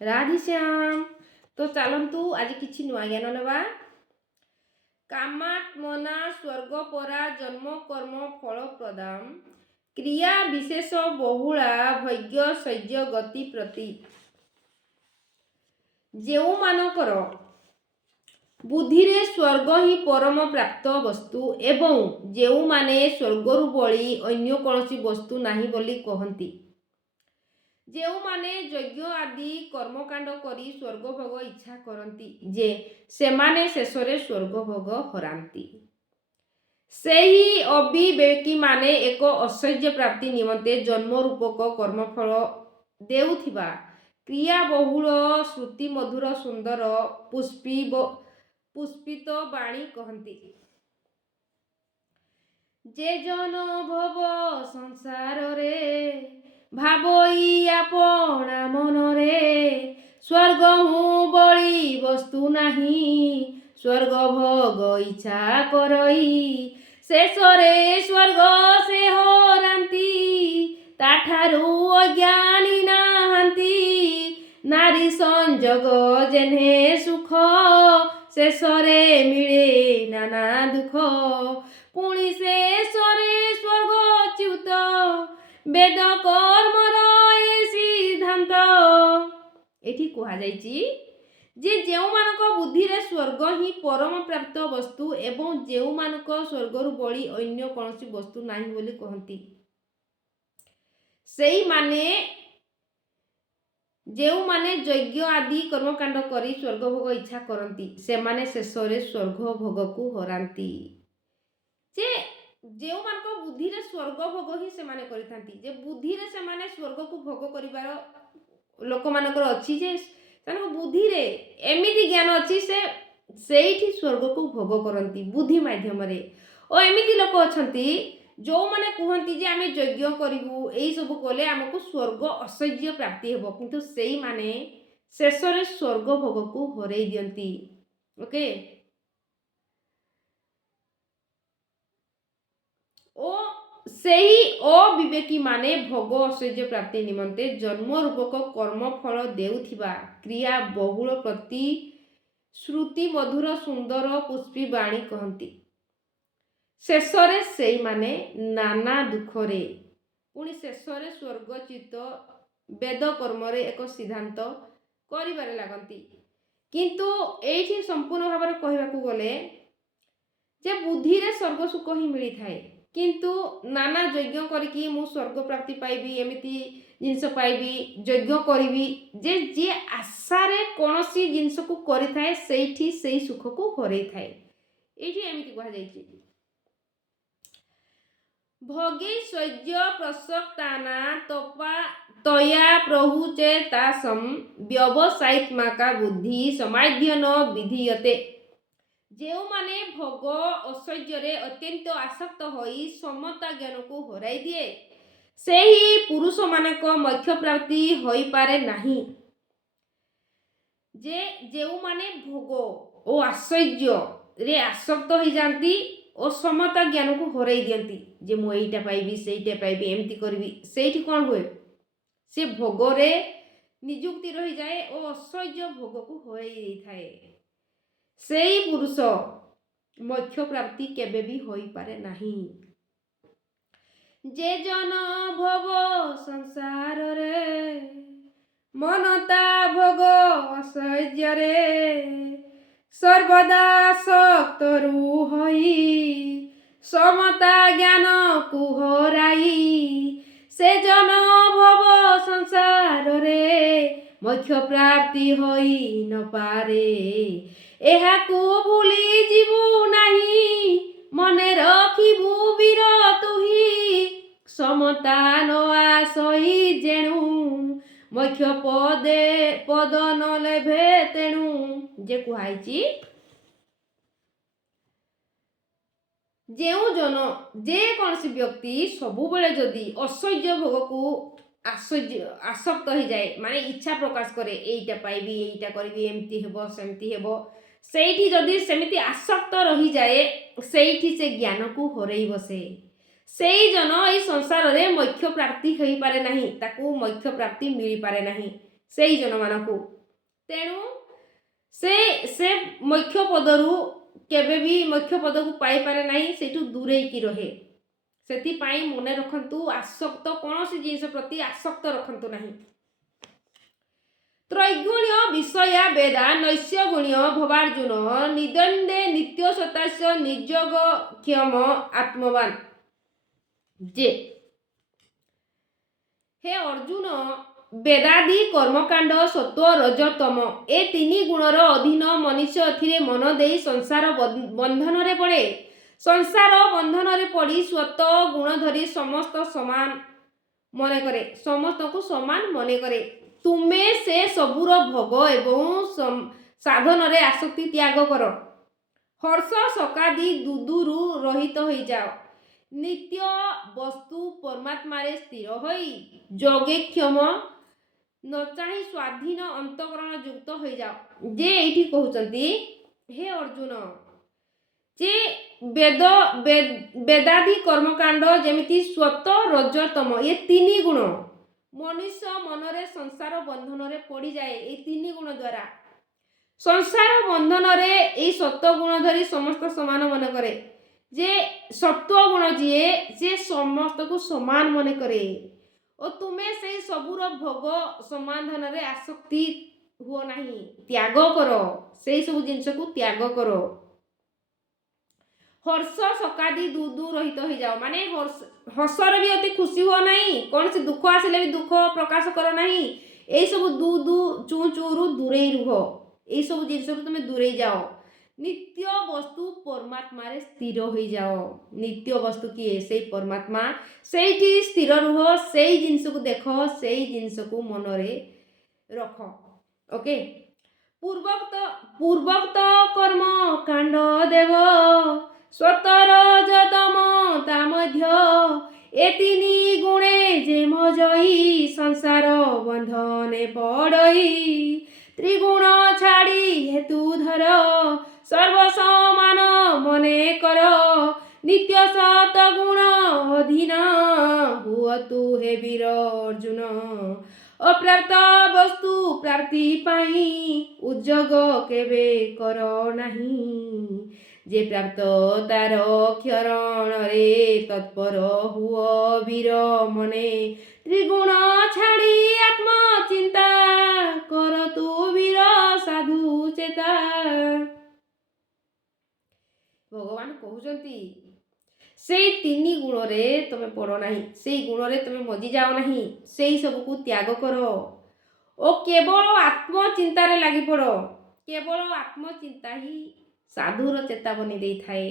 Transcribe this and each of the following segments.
राधेश्याम। तो चलतु आज किसी नुआ ज्ञान नेबा। कामात्मना स्वर्ग परा जन्म कर्म फल प्रदाम क्रिया विशेष बहुला भग्य सह्य गति प्रति। जो मानकर बुद्धि रे स्वर्ग ही परम प्राप्त वस्तु एवं जो माने स्वर्गरु बली अन्य कौनसी वस्तु नाही बोली कहती। जो माने यज्ञ आदि कर्मकांड करी स्वर्ग भोग इच्छा करती जे से माने शेषरे स्वर्ग भोग हरांती। सेही अविवेकी माने एक ऐश्वर्य प्राप्ति निमंते जन्म रूपक कर्मफल देउथिबा क्रिया बहुल श्रुति मधुर सुंदर पुष्पित बाणी कहती। जे जन भव संसार रे भावई आपणा मनरे स्वर्ग हूँ बड़ी वस्तु नहीं स्वर्ग भोग इच्छा करई शेषरे स्वर्ग से हरांती ताठारु अज्ञानी नाहांती नारी संजोग जेन्हे सुख शेषरे मिले नाना दुख पुणी शेषरे स्वर्ग च्युत वेद कर्मर ए सिद्धांत। एठी कहा जायछि जे जेउ मानक बुद्धि रे स्वर्ग ही परम प्राप्त वस्तु एवं जेउ मानक स्वर्गरु बड़ी अन्य कौनसी वस्तु नाही बोली कहती। सेई माने जेउ माने यज्ञ आदि कर्मकांड करी स्वर्ग भोग इच्छा करती से माने शेषरे स्वर्ग भोग को हरांती। जे जेउ मानक बुद्धि रे स्वर्ग भोग ही से माने करिथांती जे बुद्धि रे से माने स्वर्ग को भोग करिवार लोक मानकर अछि जे तनको बुद्धि रे एमिति ज्ञान अछि से सेठी स्वर्ग को भोग करंती बुद्धि माध्यम रे। ओ एमिति लोक अछंती जो माने कहंती जे आमे यज्ञ करिवु एई सब कोले हमकु स्वर्ग ऐश्वर्य प्राप्ति हेबो किंतु सेई माने शेषरे स्वर्ग भोग को हरई दियंती। ओके ओ सेही अविवेकी माने भोग ऐश्वर्य प्राप्ति निमंते जन्म रूपक कर्म फल देउथिबा क्रिया बहुल प्रति श्रुति मधुर सुंदर पुष्पी बाणी कहंती। शेषरे सेई माने नाना दुखरे पुणी शेषरे स्वर्गच्युत वेद कर्म रे एक सिद्धांत करिबारे लागंती। किंतु एठी संपूर्ण भाव कहवाकू गले जे बुद्धि रे स्वर्ग सुख ही मिली थाए किंतु नाना यज्ञ करके मु स्वर्ग प्राप्ति पाइबी एमिति जिनस पाइबी यज्ञ करिवि जे जे आशा रे कोनोसी जिनस को करि थाए सेठी सेही सुख को हरई थाए। एठी एमिति कहा जायछि भोगे सह्य प्रसक्ताना तपा तया प्रहुचे तासम व्यवसायित्माका बुद्धि समाध्यन विधीयते। जेउ माने भोग ऐश्वर्य रे अत्यंत आसक्त होई समता ज्ञान को हराई दिए सेही पुरुष मानक मोक्ष प्राप्ति होई पारे नहीं। जे जेउ माने भोग ओ ऐश्वर्य रे आसक्त हो जाती और समता ज्ञान को हरई दियंती जे मु एइटा पाइबी सेइटा पाइबी एमती करबी सेठी कोन होए से भोग रे नियुक्ति रही जाए और ऐश्वर्य भोग को हरई देई थाए। सेई पुरुष मोक्ष प्राप्ति केबे भी होई पारे नहीं। जे जन भव संसार रे मनता भोग ऐश्वर्य रे सर्वदा सक्तरु होई समता ज्ञान को हराई से जन भव संसार रे मोक्ष प्राप्ति होई न पारे एहा को भूली जीवु नहीं मने रखिबु वीर तुही समता न आसई जेणु मोक्ष पद न लेभे तेणु। जे कुहाइछि जेउ जन जे कौनसी व्यक्ति सबु बेले जदि ऐश्वर्य भोग को आसक्त हो जाए माने इच्छा प्रकाश करे एइटा पाइबी एइटा करबी एमती हेबो सेमती हेबो सेठी जदि सेमिति आसक्त रही जाए सेठी से ज्ञान को हरई बसे सेई जन एई संसार रे मोक्ष प्राप्ति होई पारे नहीं ताकू मोक्ष प्राप्ति मिली पारे नहीं ସେଇ ଜନମାନଙ୍କୁ। ତେଣୁ ସେ ସେ ମୁଖ୍ୟ ପଦରୁ କେବେ ବି ମୁଖ୍ୟ ପଦକୁ ପାଇପାରେ ନାହିଁ, ସେଇଠୁ ଦୂରେଇକି ରହେ। ସେଥିପାଇଁ ମନେ ରଖନ୍ତୁ, ଆସକ୍ତ କୌଣସି ଜିନିଷ ପ୍ରତି ଆସକ୍ତ ରଖନ୍ତୁ ନାହିଁ। त्रैगुण्य विषया वेदा नैश्यगुण्य भवार्जुन निदंडे नित्य सतास्य निर्जग क्षम आत्मवान। जे हे अर्जुन, वेदादि कर्मकांड सत्व रजतम ए तीन गुणर अधीन मनुष्य एथिरे मन देई संसार बंधन रे पड़े। संसार बंधन रे पड़ी स्वत गुण धरी समस्त समान मने करे, समस्त को समान मने करे। तुमे से सबुर भोग एवं साधन रे आसक्ति त्याग कर। हर्ष सकादि दुदुरु रहित होई जाओ। नित्य वस्तु परमात्मा रे स्थिर होई जोगेक्षम न चाहि स्वाधीन अंतकरण युक्त होई जाओ। जे एठी कहउचंती, हे अर्जुन, जे वेदादि कर्मकांड जेमिति स्वत रजतम ये तीन गुण मनुष्य मनरे संसार बंधन रे पड़ी जाए। ये तीन गुण द्वारा संसार बंधन रे ए सत्व गुण धरी समस्त समान मन करे। जे सत्व गुण जीए से समस्त को समान मन करे। और तुम्हें से सबुर भोग समाधान रे आसक्ति हुओ नहीं, त्याग करो, से सब जिनस को त्याग करो। हर्ष सकादि दूर रहित हो जाओ, माने हर्षर भी अति खुशी हुआ नहीं, कौन से दुख आसिले भी दुख प्रकाश करो नहीं। यही सब चू चूरु दूरे रुह, यही सब जिनस तुम दूरे जाओ। नित्य वस्तु परमात्मा रे स्थिर हो जाओ। नित्य वस्तु किए से परमात्मा, सेठी स्थिर रुह, से जिनस को देख, से जिनस को मन रे रख। ओके, पूर्वोक्त कर्म कांड देव स्वतर जतम ता मध्य ए तीन गुणे जे मजई संसार बंधने पड़ई। त्रिगुण छाड़ी हेतु धर सर्वसमान मने कर। नित्य सत गुण अधीन हुआ तू हे वीर अर्जुन। अप्राप्त वस्तु प्राप्ति पाई उद्योग केवे कर नहीं। जे प्राप्त तार क्षरण रे तत्पर हुओ वीर मने। त्रिगुण छाड़ी आत्म चिंता कर तू वीर साधु चेता। भगवान कहउचंती, से तीन गुण रे तुम पड़ो नहीं, से गुण रे तुम मजी जाओ नहीं, से सब को त्याग करो और केवल आत्मचिंता रे लगी पड़ो। केवल आत्मचिंता ही साधुर चेता बनी दे थाए,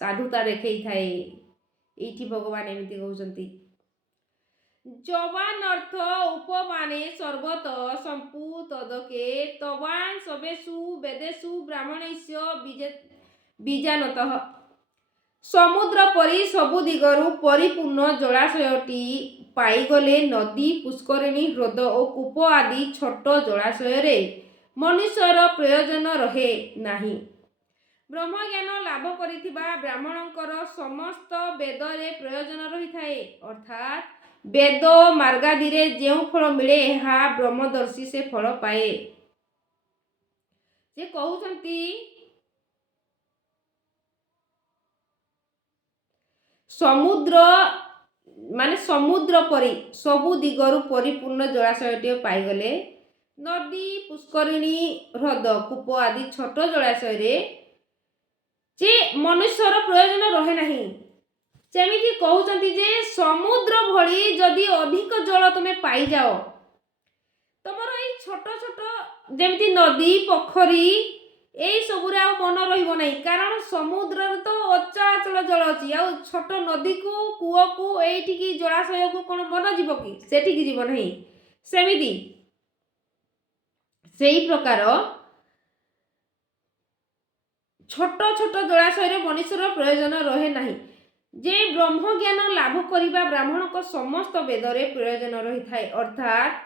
साधुता देखई थाए। एठी भगवान एमिति कहउचंती, जवान अर्थ उपमाने सर्वत संपु तदके तवान सवेषु वेदेषु ब्राह्मणेस्य बीजानतः। समुद्र परी सबु दिगरु परिपूर्ण जलाशयटी पाईगले नदी पुष्करिणी ह्रद और कूप आदि छोट जलाशय रे मनुष्यर प्रयोजन रहे नाही। ब्रह्मज्ञान लाभ करिथिबा ब्राह्मणंकर समस्त वेद रे प्रयोजन रही थाए। अर्थात वेद मार्गादि रे जेउ फल मिले एहा ब्रह्मदर्शी से फल पाए। जे कहउचंती, समुद्र माने समुद्र परी सबु दिगरु परिपूर्ण जलाशयटी पाईगले नदी पुष्करिणी ह्रद कूप आदि छोट जलाशय रे जे मनुष्यर प्रयोजन रहे नहीं। सेमिति कहउचंती जे समुद्र भली जदि अधिक जल तुमे पाई जाओ, तमर ए छोट छोट जेमिति नदी पोखरी एई सबुरे आ मन रहिबो नहीं। कारण समुद्र तो अचलाचल जल अछि, आ छोट नदी को कूओ को एठी की जलाशय को कोन मन जीवो कि, सेठी की जीव नहीं। सेमिति सेही प्रकार छोट छोट जलाशय रे मनुष्यर प्रयोजन रहे नहीं। जे ब्रह्म ज्ञान लाभ करिबा ब्राह्मण को समस्त वेद रे प्रयोजन रही थाए। अर्थात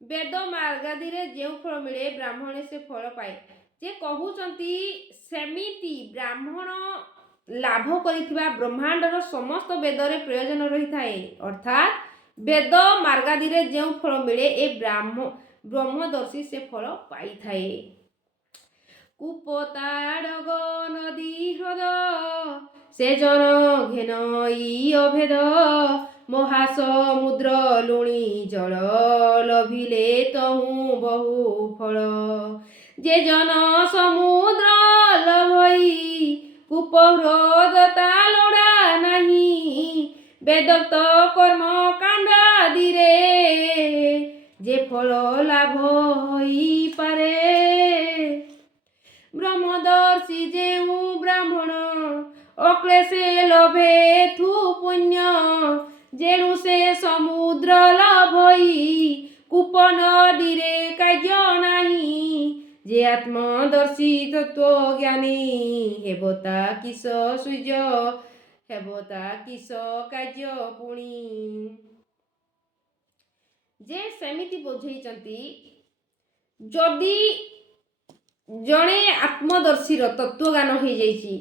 वेद मार्गादि रे जेउ फल मिले ब्राह्मण से फल पाए। जे कहउचंती, सेमिति ब्राह्मण लाभ करिथिबा ब्रह्मांडर समस्त वेद रे प्रयोजन रही थाए। अर्थात वेद मार्गादि रे जेउ फल मिले ए ବ୍ରହ୍ମଦର୍ଶୀ ସେ ଫଳ ପାଇଥାଏ। କୂପତାଡ଼ଗ ନଦୀ ହ୍ରଦ ସେ ଜନ ଘେନ ଇ ଅଭେଦ ମହାସମୁଦ୍ର ଲୁଣି ଜଳ ଲଭିଲେ ତହୁଁ ବହୁ ଫଳ ଯେ ଜନ ସମୁଦ୍ର ଲଭଇ କୂପ ହ୍ରଦ ତା ଲୋଡ଼ା ନାହିଁ ବେଦୋକ୍ତ କର୍ମ କାଣ୍ଡାଦିରେ ଯେ ଫଳ ଲାଭ ହୋଇପାରେ। ବ୍ରହ୍ମଦର୍ଶୀ ଯେଉଁ ବ୍ରାହ୍ମଣ ଅକ୍ଲେଶେ ଲଭେ ଥୁ ପୁଣ୍ୟ ଯେଣୁ ସେ ସମୁଦ୍ର ଲଭଇ କୂପ ନଦୀରେ କାର୍ଯ୍ୟ ନାହିଁ ଯେ ଆତ୍ମଦର୍ଶୀ ତତ୍ତ୍ୱଜ୍ଞାନୀ ହେବ ତା କିସ ସୂର୍ଯ୍ୟ ହେବ ତା କିସ କାର୍ଯ୍ୟ ପୁଣି। ଯେ ସେମିତି ବୁଝେଇଛନ୍ତି ଯଦି ଜଣେ ଆତ୍ମଦର୍ଶୀର ତତ୍ତ୍ୱଜ୍ଞାନ ହେଇଯାଇଛି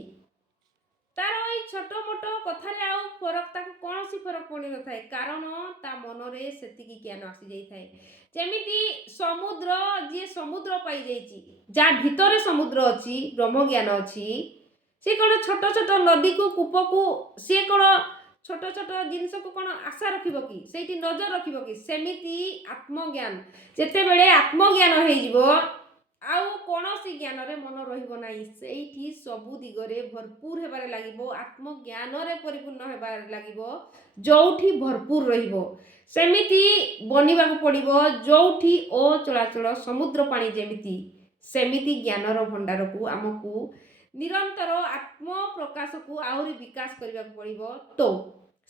ତାର ଏଇ ଛୋଟ ମୋଟ କଥାରେ ଆଉ ଫରକ ତାକୁ କୌଣସି ଫରକ ପଡ଼ିନଥାଏ କାରଣ ତା ମନରେ ସେତିକି ଜ୍ଞାନ ଆସିଯାଇଥାଏ। ଯେମିତି ସମୁଦ୍ର ଯିଏ ସମୁଦ୍ର ପାଇଯାଇଛି ଯାହା ଭିତରେ ସମୁଦ୍ର ଅଛି ବ୍ରହ୍ମଜ୍ଞାନ ଅଛି ସେ କ'ଣ ଛୋଟ ଛୋଟ ନଦୀକୁ କୂପକୁ ସିଏ କ'ଣ ଛୋଟ ଛୋଟ ଜିନିଷକୁ କ'ଣ ଆଶା ରଖିବ କି ସେଇଠି ନଜର ରଖିବ କି ସେମିତି ଆତ୍ମଜ୍ଞାନ ଯେତେବେଳେ ଆତ୍ମଜ୍ଞାନ ହେଇଯିବ ଆଉ କୌଣସି ଜ୍ଞାନରେ ମନ ରହିବ ନାହିଁ ସେଇଠି ସବୁ ଦିଗରେ ଭରପୁର ହେବାରେ ଲାଗିବ ଆତ୍ମଜ୍ଞାନରେ ପରିପୂର୍ଣ୍ଣ ହେବାରେ ଲାଗିବ ଯେଉଁଠି ଭରପୁର ରହିବ ସେମିତି ବନିବାକୁ ପଡ଼ିବ ଯେଉଁଠି ଅଚଳାଚଳ ସମୁଦ୍ର ପାଣି ଯେମିତି ସେମିତି ଜ୍ଞାନର ଭଣ୍ଡାରକୁ ଆମକୁ ନିରନ୍ତର ଆତ୍ମ ପ୍ରକାଶକୁ ଆହୁରି ବିକାଶ କରିବାକୁ ପଡ଼ିବ ତ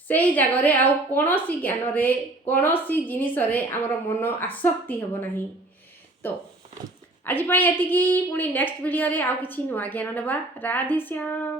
ସେଇ ଜାଗାରେ ଆଉ କୌଣସି ଜ୍ଞାନରେ କୌଣସି ଜିନିଷରେ ଆମର ମନ ଆସକ୍ତି ହେବ ନାହିଁ। ତ ଆଜି ପାଇଁ ଏତିକି ପୁଣି ନେକ୍ସଟ ଭିଡ଼ିଓରେ ଆଉ କିଛି ନୂଆ ଜ୍ଞାନ ନେବା। ରାଧେ ଶ୍ୟାମ।